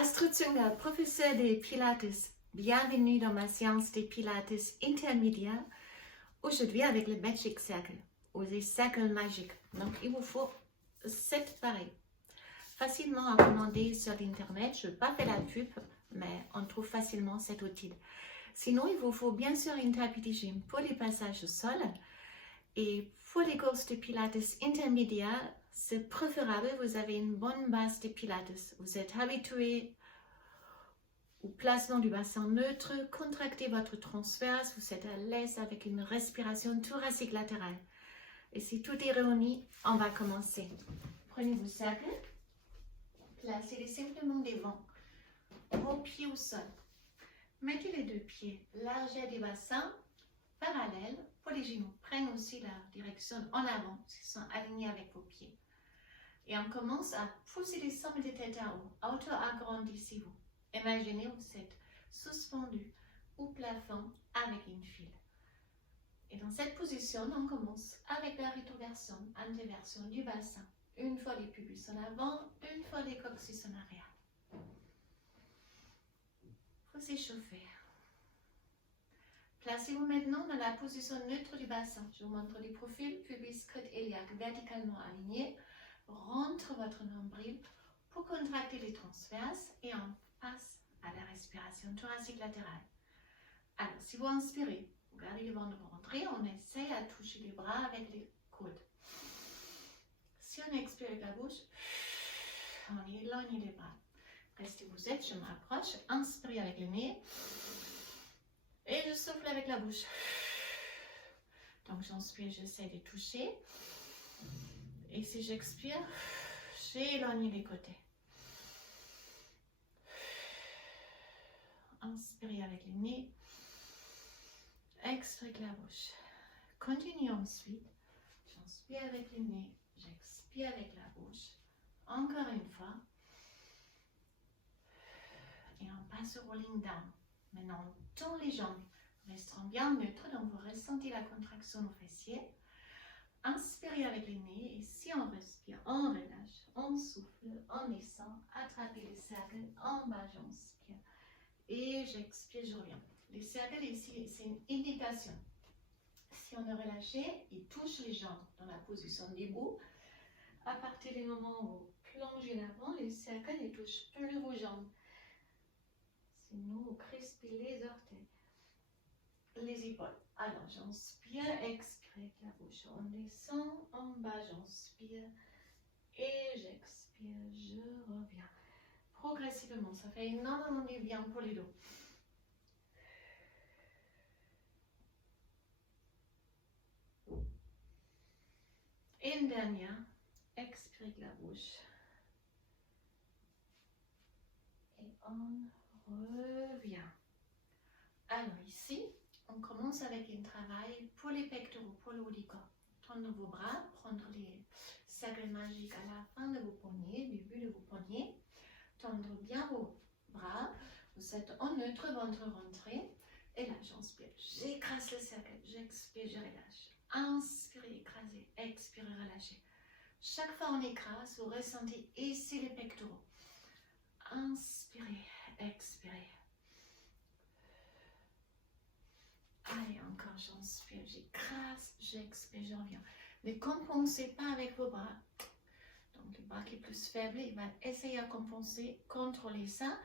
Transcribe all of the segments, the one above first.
Astrid Zünger, professeur de Pilates. Bienvenue dans ma séance de Pilates intermédiaire. Aujourd'hui avec le Magic Circle, ou les cercles magiques. Donc il vous faut 7 pareils. Facilement à commander sur l'internet. Je ne vais pas faire la pub, mais on trouve facilement cet outil. Sinon, il vous faut bien sûr une tapis de gym pour les passages au sol. Et pour les courses de Pilates intermédiaires, c'est préférable, vous avez une bonne base de Pilates. Vous êtes habitué au placement du bassin neutre, contractez votre transverse, vous êtes à l'aise avec une respiration thoracique latérale. Et si tout est réuni, on va commencer. Prenez vos cercles, placez-les simplement devant vos pieds au sol. Mettez les deux pieds, largeur du bassin, parallèle pour les genoux. Prennent aussi la direction en avant, s'ils sont alignés avec vos pieds. Et on commence à pousser les sommes de tête à haut. Auto-agrandissez-vous. Imaginez vous êtes suspendu au plafond avec une file. Et dans cette position, on commence avec la rétroversion, antéversion du bassin. Une fois les pubis en avant, une fois les coccyx en arrière. Vous échauffez. Placez-vous maintenant dans la position neutre du bassin. Je vous montre les profils, pubis, crête iliaque verticalement alignés. Rentre votre nombril pour contracter les transverses et on passe à la respiration thoracique latérale. Alors, si vous inspirez, vous gardez le ventre rentré, on essaie à toucher les bras avec les coudes. Si on expire avec la bouche, on éloigne les bras. Restez où vous êtes, je m'approche, inspire avec le nez et je souffle avec la bouche. Donc j'inspire, j'essaie de toucher. Et si j'expire, j'éloigne les côtés. Inspirez avec le nez. Expirez avec la bouche. Continuez ensuite. J'inspire avec le nez. J'expire avec la bouche. Encore une fois. Et on passe au rolling down. Maintenant, on tend les jambes. Restons bien neutres, donc vous ressentez la contraction au fessier. Inspirez avec le nez et si on respire, on relâche, on souffle, on descend, attrapez les cercles, en bas j'inspire et j'expire, je reviens. Les cercles ici, c'est une indication. Si on est relâché, il touche les jambes dans la position debout. À partir du moment où vous plongez l'avant, les cercles ne touchent plus vos jambes. Sinon, vous crispez les orteils, les épaules. Alors, j'inspire, expire avec la bouche. On descend, en bas, j'inspire et j'expire, je reviens. Progressivement, ça fait énormément de bien pour les dos. Et une dernière, expire avec la bouche. Et on revient. Alors ici, on commence avec un travail pour les pectoraux, pour le haut du corps. Tendre vos bras, prendre les cercles magiques à la fin de vos poignets, début de vos poignets. Tendre bien vos bras. Vous êtes en neutre, ventre rentré. Et là, j'inspire, j'écrase le cercle, j'expire, je relâche. Inspirez, écrasez, expirez, relâchez. Chaque fois on écrase, vous ressentez ici les pectoraux. Inspirez, expirez. Allez, encore, j'inspire, j'écrase, j'expire, je reviens. Ne compensez pas avec vos bras. Donc, le bras qui est plus faible, il va essayer à compenser, contrôler ça.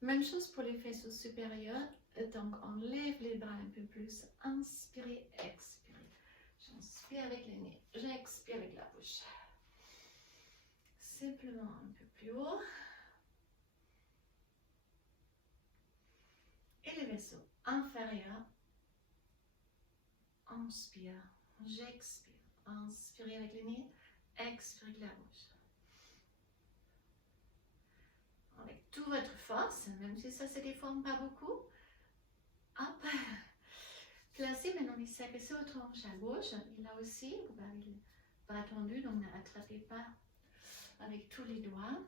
Même chose pour les faisceaux supérieurs. Donc, on lève les bras un peu plus. Inspirez, expirez. J'inspire avec le nez, j'expire avec la bouche. Simplement un peu plus haut. Et les vaisseaux inférieurs. Inspire, j'expire. Inspirez avec le nez, expirez avec la bouche. Avec toute votre force, même si ça ne se déforme pas beaucoup. Hop. Placez maintenant les cercles sur votre hanche à gauche. Et là aussi, vous avez le bras tendu, donc ne rattrapez pas avec tous les doigts.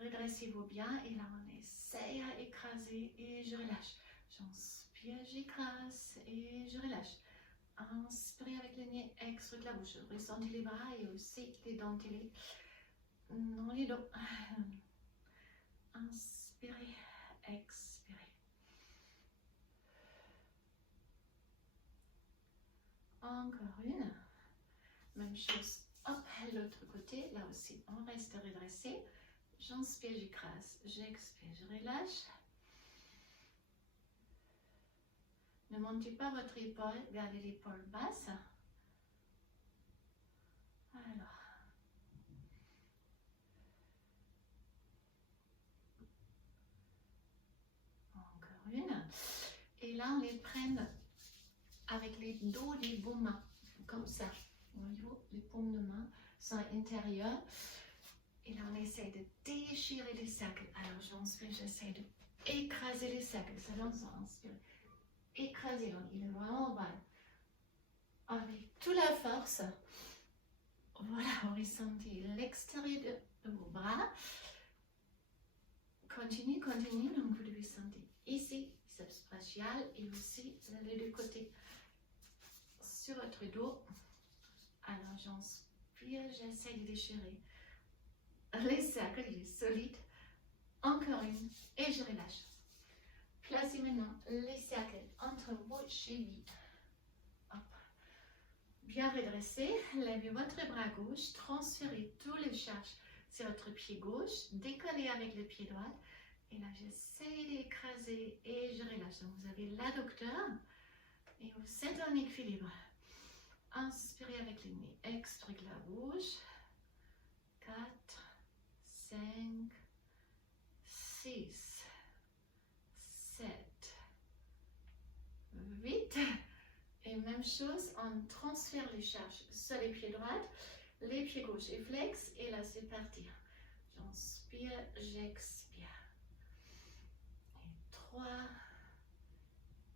Redressez-vous bien et là on essaye à écraser et je relâche. J'inspire, j'écrase et je relâche. Inspirez avec le nez, expirez avec la bouche. Ressentez les bras et aussi les dentelles dans les dos. Inspirez. Inspirez, expirez. Encore une. Même chose. Hop, l'autre côté. Là aussi, on reste redressé. J'inspire, j'écrase. J'expire, je relâche. Ne montez pas votre épaule. Gardez l'épaule basse. Alors. Encore une. Et là, on les prenne avec les dos des paumes, comme ça. Au niveau des paumes de main, sont intérieurs. Et là, on essaie de déchirer les cercles. Alors, j'inspire, j'essaie de écraser les cercles. Ça lance, inspire. Écraser, il est vraiment bas. Avec toute la force. Voilà, on ressentit l'extérieur de vos bras. Continue, continue. Donc, vous devez sentir ici, biceps brachial, et aussi les deux côtés sur votre dos. Alors, j'inspire, j'essaie de déchirer les cercles, il est solide. Encore une, et je relâche. Placez maintenant les cercles entre vos chevilles. Hop. Bien redressé, levez votre bras gauche, transférez toutes les charges sur votre pied gauche, décollez avec le pied droit. Et là, j'essaie d'écraser et je relâche. Donc, vous avez l'adducteur et vous êtes en équilibre. Inspirez avec les nez, expirez la bouche. 4, 5, 6, 7, 8. Et même chose, on transfère les charges sur les pieds droits, les pieds gauches et flex. Et là, c'est parti. J'inspire, j'expire. Et 3,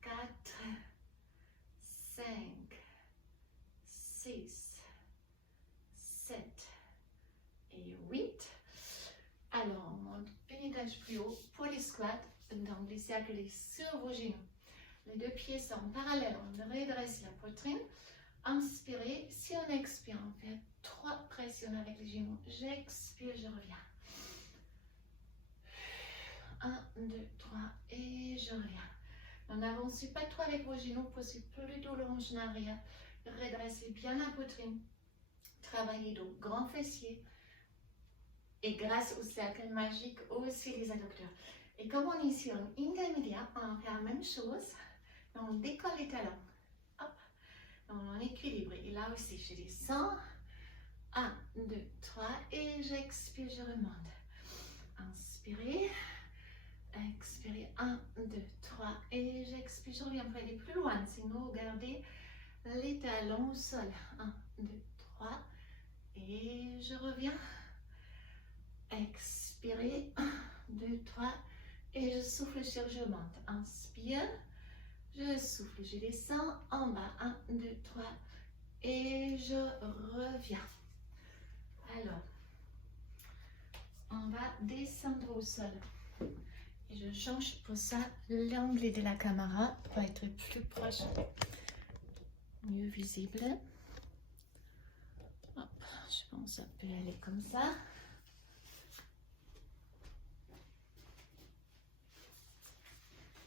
4, 5, 6, 7 et 8. Alors, on monte une étage plus haut pour les squats. Donc, les cercles sur vos genoux. Les deux pieds sont parallèles. On redresse la poitrine. Inspirez. Si on expire, on fait 3 pressions avec les genoux. J'expire, je reviens. 1, 2, 3 et je reviens. N'avancez pas trop avec vos genoux. Posez plutôt le hanche en arrière. Redressez bien la poitrine. Travaillez donc grand fessier. Et grâce au cercle magique, aussi les adducteurs. Et comme on est ici en intermédiaire, on fait la même chose. On décolle les talons. Hop. On équilibre. Et là aussi, je descends. 1, 2, 3. Et j'expire, je remonte. Inspirez. Expirez. 1, 2, 3. Et j'expire, je reviens. Vous pouvez aller plus loin. Sinon, gardez les talons au sol. 1, 2, 3. Et je reviens. Expirez, 1, 2, 3, et je souffle, je monte. Inspire, je souffle, je descends en bas. 1, 2, 3, et je reviens. Alors, on va descendre au sol. Et je change pour ça l'angle de la caméra pour être plus proche, mieux visible. Hop, je pense que ça peut aller comme ça.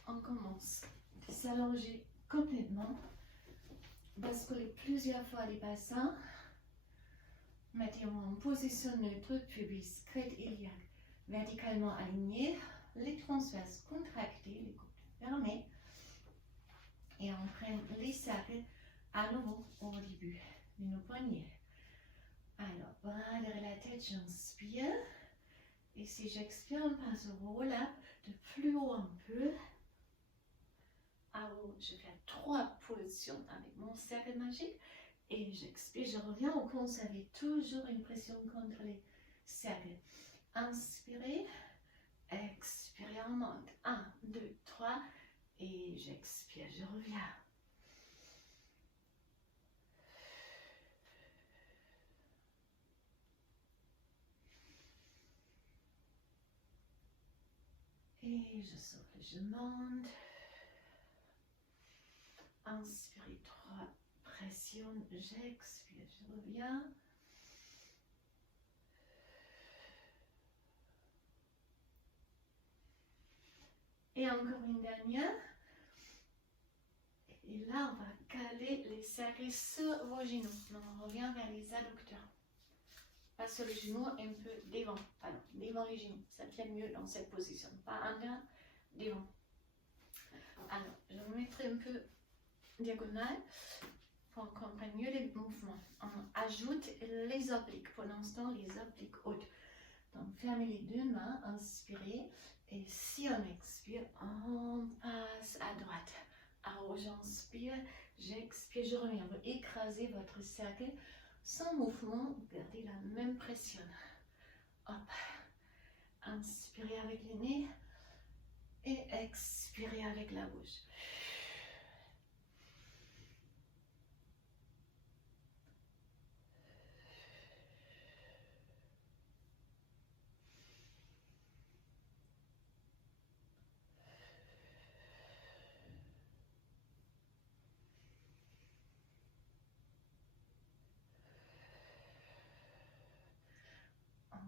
On commence à s'allonger complètement, basculer plusieurs fois les bassins, mettez-vous en position neutre, pubis, crête iliaque verticalement alignée, les transverses contractés, les coudes fermés, et on prend les cercles à nouveau au début de nos poignets. Alors, bras derrière la tête, j'inspire, et si j'expire, on passe au roll-up de plus haut un peu. Alors, je fais 3 positions avec mon cercle magique et j'expire, je reviens. Vous conservez toujours une pression contre les cercles. Inspirez, expirez, on monte. 1, 2, 3 et j'expire, je reviens. Et je souffle, je monte. Inspirez 3 pressions, j'expire, je reviens. Et encore une dernière. Et là, on va caler les cercles sur vos genoux. Donc, on revient vers les adducteurs. Pas sur les genoux, un peu devant. Pardon, devant les genoux. Ça tient mieux dans cette position. Pas en l'air, devant. Alors, je vais me mettre un peu diagonale pour qu'on comprenne mieux les mouvements. On ajoute les obliques. Pour l'instant, les obliques hautes. Donc, fermez les deux mains, inspirez. Et si on expire, on passe à droite. Alors, j'inspire, j'expire, je reviens. Vous écrasez votre cercle sans mouvement, gardez la même pression. Hop. Inspirez avec le nez et expirez avec la bouche.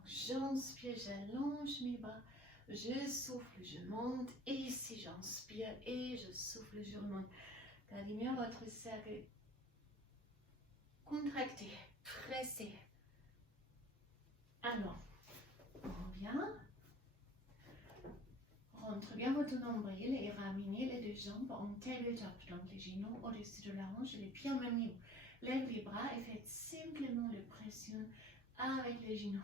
J'inspire, j'allonge mes bras, je souffle, je monte, et ici j'inspire et je souffle, je remonte. Gardez bien votre cercle contracté, pressé. Alors, on revient, rentre bien votre nombril et ramenez les deux jambes en tabletop, donc les genoux au-dessus de la hanche, les pieds au même niveau. Lève les bras et faites simplement la pression avec les genoux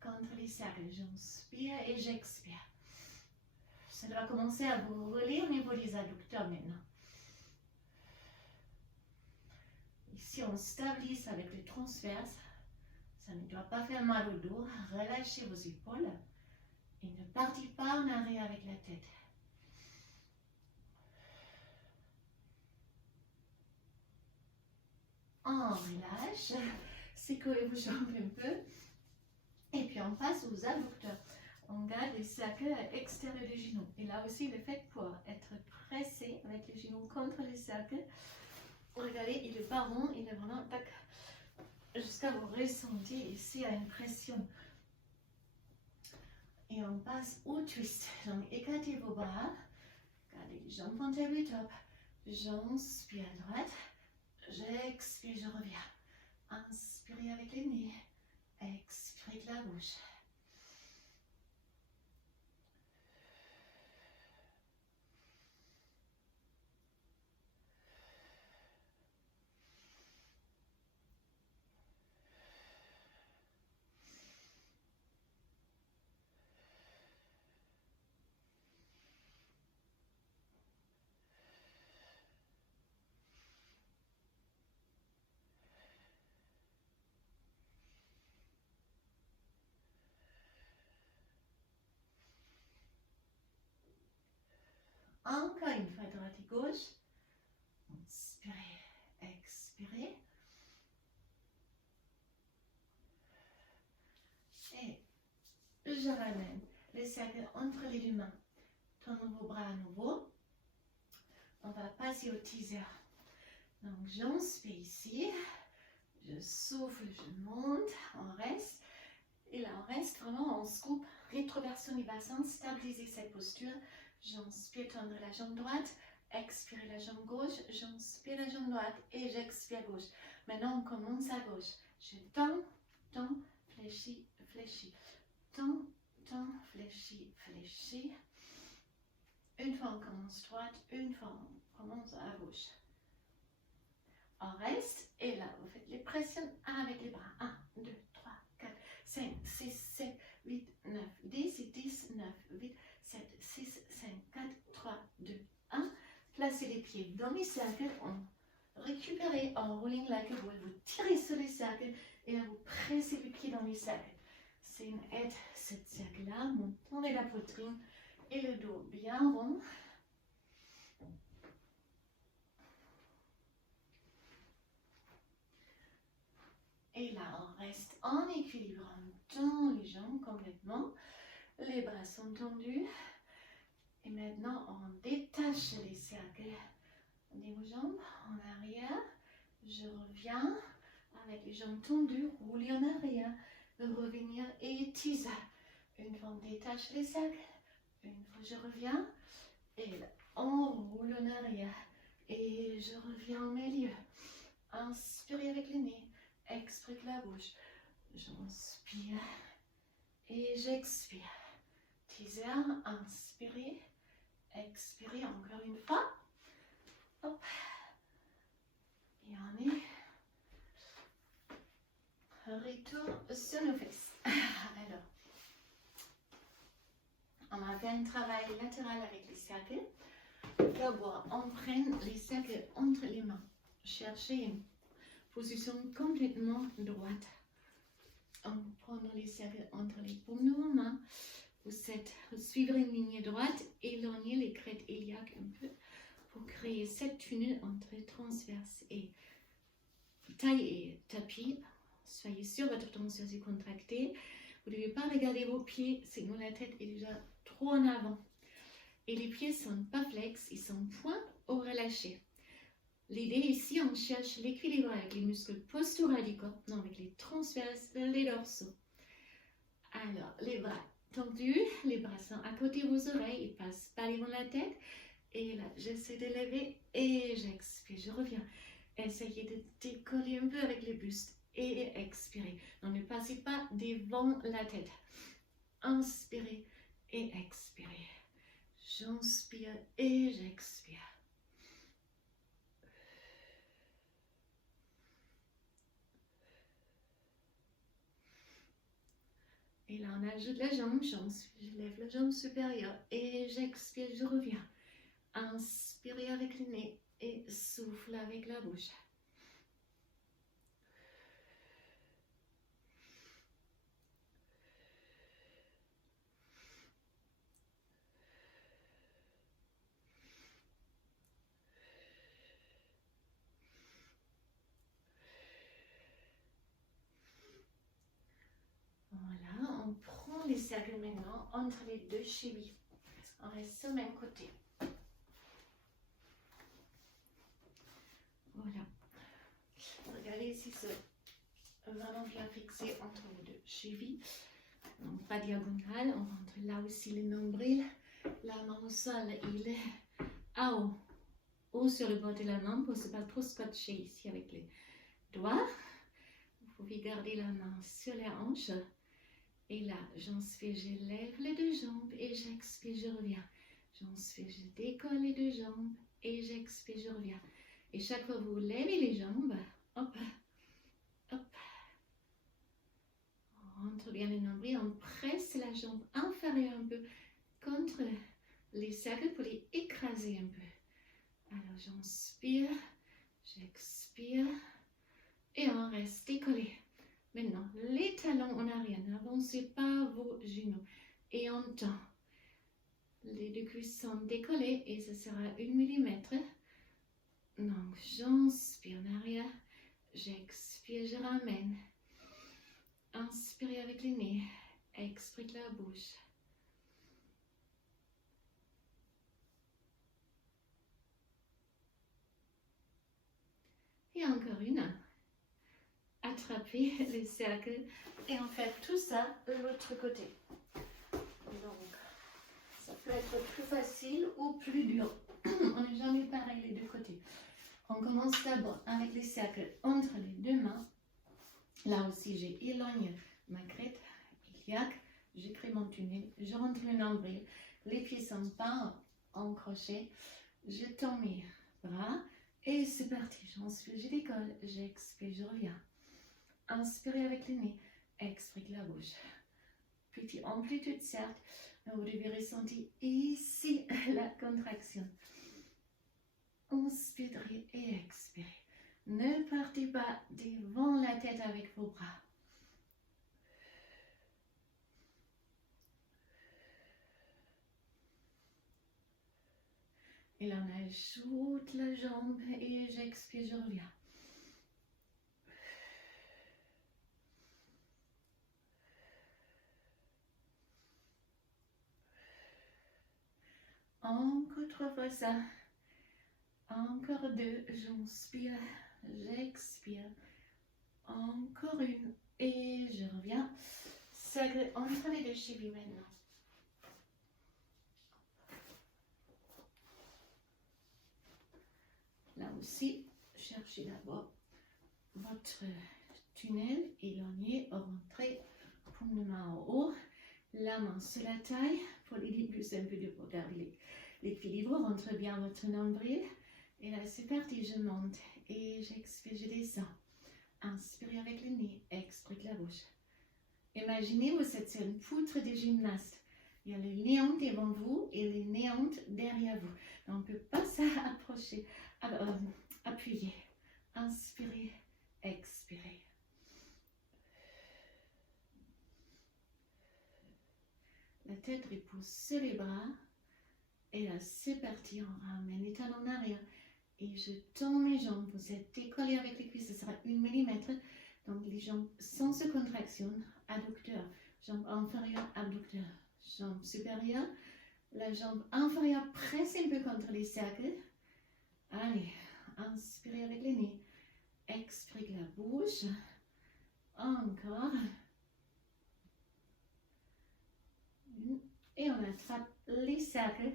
contre les cercles. J'inspire et j'expire. Ça doit commencer à vous rouler au niveau des adducteurs maintenant. Ici, on stabilise avec le transverse. Ça ne doit pas faire mal au dos. Relâchez vos épaules et ne partez pas en arrière avec la tête. On relâche. Secouez vos jambes un peu. Et puis on passe aux adducteurs. On garde les cercles extérieurs des genoux. Et là aussi, le fait pour être pressé avec les genoux contre les cercles. Regardez, il est pas rond, il est vraiment tac, jusqu'à vous ressentir ici à une pression. Et on passe au twist. Donc écartez vos bras. Gardez les jambes en tabletop. J'inspire à droite. J'expire, je reviens. Inspirez avec les nez. Expirez avec la bouche. Encore une fois, droite et gauche. Inspirez, expirez. Et je ramène les cercles entre les deux mains. Tournez vos bras à nouveau. On va passer au teaser. Donc j'inspire ici. Je souffle, je monte. On reste. Et là, on reste vraiment en scoop. Rétroversion du bassin. Stabilisez cette posture. J'inspire, tendre la jambe droite. Expirez la jambe gauche. J'inspire la jambe droite. Et j'expire gauche. Maintenant, on commence à gauche. Je tends, fléchis, fléchis. Tends, fléchis, fléchis. Une fois on commence droite, une fois on commence à gauche. On reste et là vous faites les pressions avec les bras. 1, 2, 3, 4, 5, 6, 7, 8, 9, 10 et 10, 9, 8, 7, 6, 5, 4, 3, 2, 1. Placez les pieds dans les cercles. On récupère en rolling like a ball. Vous tirez sur les cercles et là vous pressez les pieds dans les cercles. C'est une aide, cette cercle-là. Montez la poitrine et le dos bien rond. Et là, on reste en équilibre. On tend les jambes complètement. Les bras sont tendus. Et maintenant, on détache les cercles des jambes en arrière. Je reviens avec les jambes tendues, rouler en arrière. Revenir et teaser. Une fois, on détache les cercles. Une fois, je reviens. Et là, on roule en arrière. Et je reviens au milieu. Inspirez avec le nez. Expirez avec la bouche. J'inspire. Et j'expire. Teaser, inspirez. Expirez encore une fois. Hop. Et on est. Retour sur nos fesses. Alors, on va faire un travail latéral avec les cercles. D'abord, on prend les cercles entre les mains. Cherchez une position complètement droite. On prend les cercles entre les paumes de vos mains. Vous suivrez une ligne droite, éloignez les crêtes iliaques un peu pour créer cette tunnel entre transverse et taille et tapis. Soyez sûr, votre tension est contractée. Vous ne devez pas regarder vos pieds, sinon la tête est déjà trop en avant. Et les pieds ne sont pas flex, ils sont point ou relâchés. L'idée ici, on cherche l'équilibre avec les muscles posturaux du corps, non avec les transverses, les dorsaux. Alors, les bras tendus, les bras sont à côté de vos oreilles, ils passent pas devant la tête. Et là, j'essaie de lever et j'expire, je reviens. Essayez de décoller un peu avec le buste et expirez. Non, ne passez pas devant la tête. Inspirez et expirez. J'inspire et j'expire. Et là, on ajoute la jambe, je lève la jambe supérieure et j'expire, je reviens. Inspirez avec le nez et souffle avec la bouche. Voilà, on prend les cercles maintenant entre les deux chevilles. On reste au même côté. Voilà. Regardez si c'est vraiment bien fixé entre les deux chevilles. Donc pas diagonale, on rentre là aussi le nombril. La main au sol, il est à haut. Haut sur le bord de la main pour ne pas trop scotcher ici avec les doigts. Vous pouvez garder la main sur les hanches. Et là, j'inspire, je lève les deux jambes et j'expire, je reviens. J'inspire, je décolle les deux jambes et j'expire, je reviens. Et chaque fois que vous levez les jambes, hop, hop. On rentre bien le nombril, on presse la jambe inférieure un peu contre les cercles pour les écraser un peu. Alors j'inspire, j'expire et on reste décollé. Maintenant, les talons en arrière, n'avancez pas vos genoux et on tend. Les deux cuisses sont décollées et ce sera 1 mm. Donc j'inspire en arrière, j'expire, je ramène. Inspirez avec le nez, expirez la bouche. Et encore une. Attrapez les cercles et on fait tout ça de l'autre côté. Donc, ça peut être plus facile ou plus dur. On n'est jamais pareil les deux côtés. On commence d'abord avec les cercles entre les deux mains. Là aussi, j'ai éloigné ma crête iliaque. Je crée mon tunnel. Je rentre le nombril. Les pieds ne sont pas en crochet. Je tends mes bras. Et c'est parti. J'inspire, je décolle. J'expire, je reviens. Inspirez avec le nez. Expirez la bouche. Petite amplitude, certes. Mais vous devez ressentir ici la contraction. Inspirez et expirez. Ne partez pas devant la tête avec vos bras. Et là, on ajoute la jambe et j'expire, je reviens. Encore 3 fois ça. Encore 2, j'inspire, j'expire. Encore une et je reviens. Cercle entre les deux chevilles maintenant. ici, cherchez d'abord votre tunnel, éloignez, rentrez, paume de main en haut, la main sur la taille. Pour les débuts, c'est un peu dur pour garder l'équilibre. Rentre bien votre nombril. Et là, c'est parti, je monte et j'expire, je descends. Inspirez avec le nez, expirez la bouche. Imaginez, vous êtes sur une poutre de gymnaste. Il y a les néantes devant vous et les néantes derrière vous. Donc, on ne peut pas s'approcher, appuyer. Inspirez, expirez. La tête repose sur les bras. Et là, c'est parti. On ramène les talons en arrière. Et je tourne mes jambes. Vous êtes décollé avec les cuisses. Ce sera 1 mm. Donc, les jambes sans se contraction. Adducteur. Jambe inférieure, abducteur. Jambe supérieure. La jambe inférieure presse un peu contre les cercles. Allez, inspirez avec le nez. Expirez la bouche. Encore. Et on attrape les cercles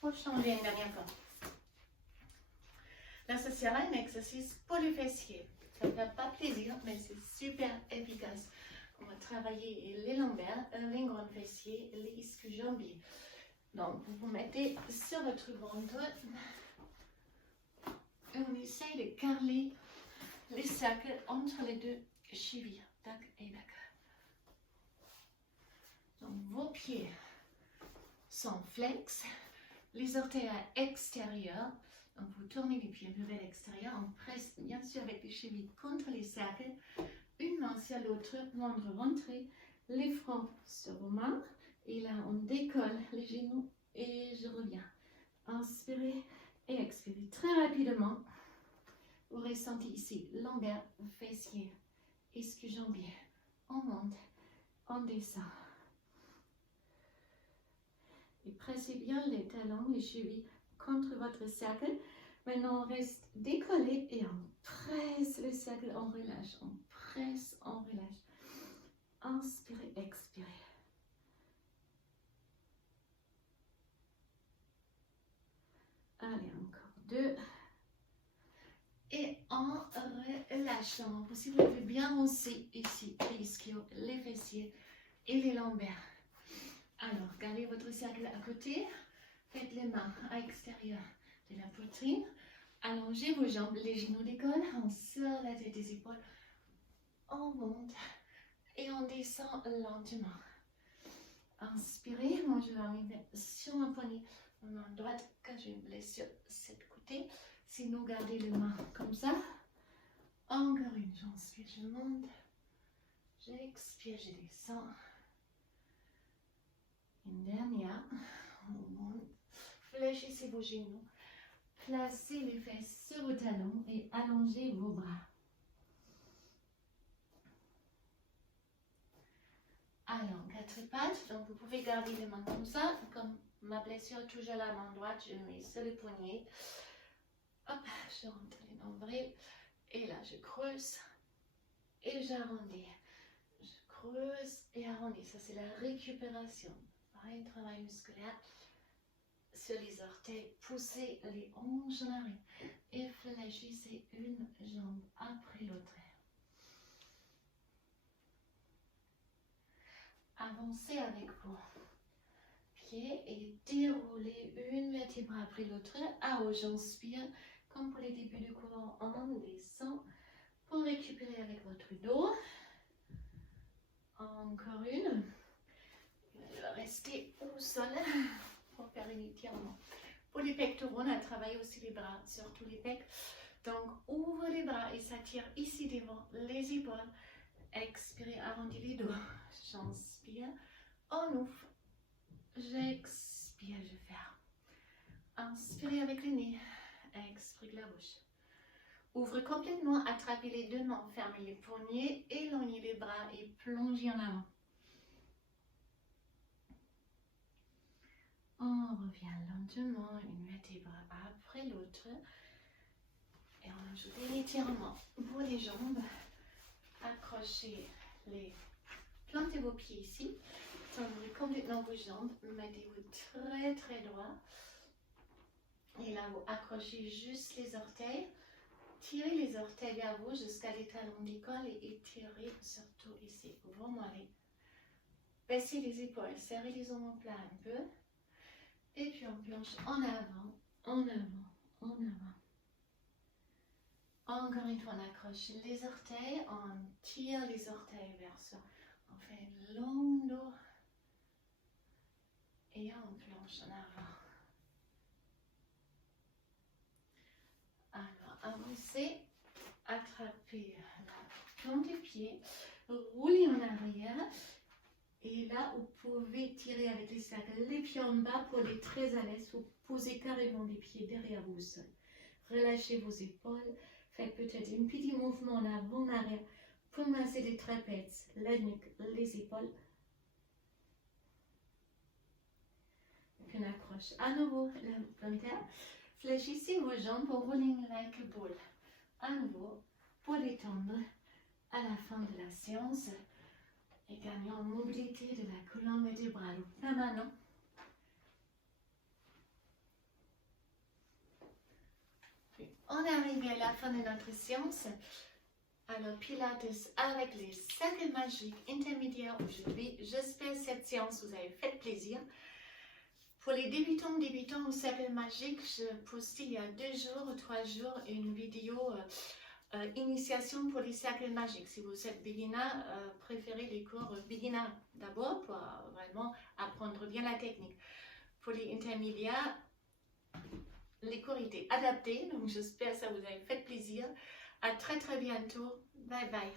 pour changer une dernière fois. Là, ce sera un exercice pour les fessiers. Ça ne fait pas plaisir, mais c'est super efficace. On va travailler les lombaires, les grands fessiers, les ischio-jambiers. Donc, vous vous mettez sur votre ventre et on essaye de carrer les cercles entre les deux chevilles. Tac et tac. Donc, vos pieds sont flex, les orteils à l'extérieur. Donc, vous tournez les pieds un peu vers l'extérieur. On presse bien sûr avec les chevilles contre les cercles. Une main sur l'autre, ventre rentré, les fronts sur vos mains. Et là, on décolle les genoux et je reviens. Inspirez et expirez très rapidement. Vous ressentez ici lombaire, fessier, ischio-jambier. On monte, on descend. Et pressez bien les talons, les chevilles contre votre cercle. Maintenant, on reste décollé et on presse le cercle, on relâche, on presse, on relâche. Inspirez, expirez. Allez, encore 2. Et en relâchant, vous pouvez bien hausser ici les ischios, les fessiers et les lombaires. Alors, gardez votre cercle à côté. Faites les mains à l'extérieur de la poitrine. Allongez vos jambes, les genoux décollent. On serre la tête des épaules. On monte et on descend lentement. Inspirez. Moi, je vais me mettre sur ma poignée. Ma main droite, quand j'ai une blessure, c'est de côté. Sinon, gardez les mains comme ça. Encore une. J'inspire, je monte. J'expire, je descends. Une dernière. On monte. Fléchissez vos genoux. Placez les fesses sur vos talons et allongez vos bras. Alors, 4 pattes. Donc, vous pouvez garder les mains comme ça. Comme ma blessure, toujours la main droite, je mets sur les poignets. Hop, je rentre les nombrils. Et là, je creuse et j'arrondis. Je creuse et arrondis. Ça, c'est la récupération. Pareil, travail musculaire. Sur les orteils, poussez les hanches en arrière et fléchissez une jambe après l'autre. Avancez avec vos pieds et déroulez une vertèbre après l'autre. À haut, j'inspire comme pour les débuts de courant, on descend pour récupérer avec votre dos. Encore une. Je vais rester au sol pour faire un étirement. Pour les pectoraux, on a travaillé aussi les bras, surtout les pecs. Donc, ouvre les bras et s'attire ici devant les épaules. Expirez, arrondis les dos. J'inspire, on ouvre. J'expire, je ferme. Inspirez avec le nez. Expirez la bouche. Ouvrez complètement, attrapez les deux mains, fermez les poignets, éloignez les bras et plongez en avant. On revient lentement, une vertèbre après l'autre. Et on ajoute un étirement pour les jambes. Accrochez les... Plantez vos pieds ici. Ouvrez complètement vos jambes. Mettez-vous très très droit. Et là, vous accrochez juste les orteils. Tirez les orteils vers vous jusqu'à les talons du col et étirez surtout ici. Vraiment aller. Baissez les épaules, serrez les omoplates un peu. Et puis on planche en avant, en avant, en avant. Encore une fois, on accroche les orteils, on tire les orteils vers soi. On fait une longue dos. Et on planche en avant. Alors, avancez, attrapez la plante du pied, roulez en arrière. Et là, vous pouvez tirer avec les cercles les pieds en bas pour être très à l'aise. Vous posez carrément les pieds derrière vous au sol. Relâchez vos épaules. Faites peut-être un petit mouvement en avant, en arrière pour masser les trapèzes, la nuque, les épaules. Donc on accroche à nouveau la plantaire. Fléchissez vos jambes pour rolling like a ball. À nouveau, pour détendre à la fin de la séance et gagner en mobilité de la colonne vertébrale. Pas maintenant. On est arrivé à la fin de notre séance. Alors, Pilates avec les cercles magiques intermédiaires aujourd'hui. J'espère que cette séance vous a fait plaisir. Pour les débutants au cercle magique, je postais il y a 2 jours ou 3 jours une vidéo initiation pour les cercles magiques. Si vous êtes beginner, préférez les cours beginner d'abord pour vraiment apprendre bien la technique. Pour les intermédiaires, les cours étaient adaptés, donc j'espère que ça vous a fait plaisir. À très bientôt. Bye bye.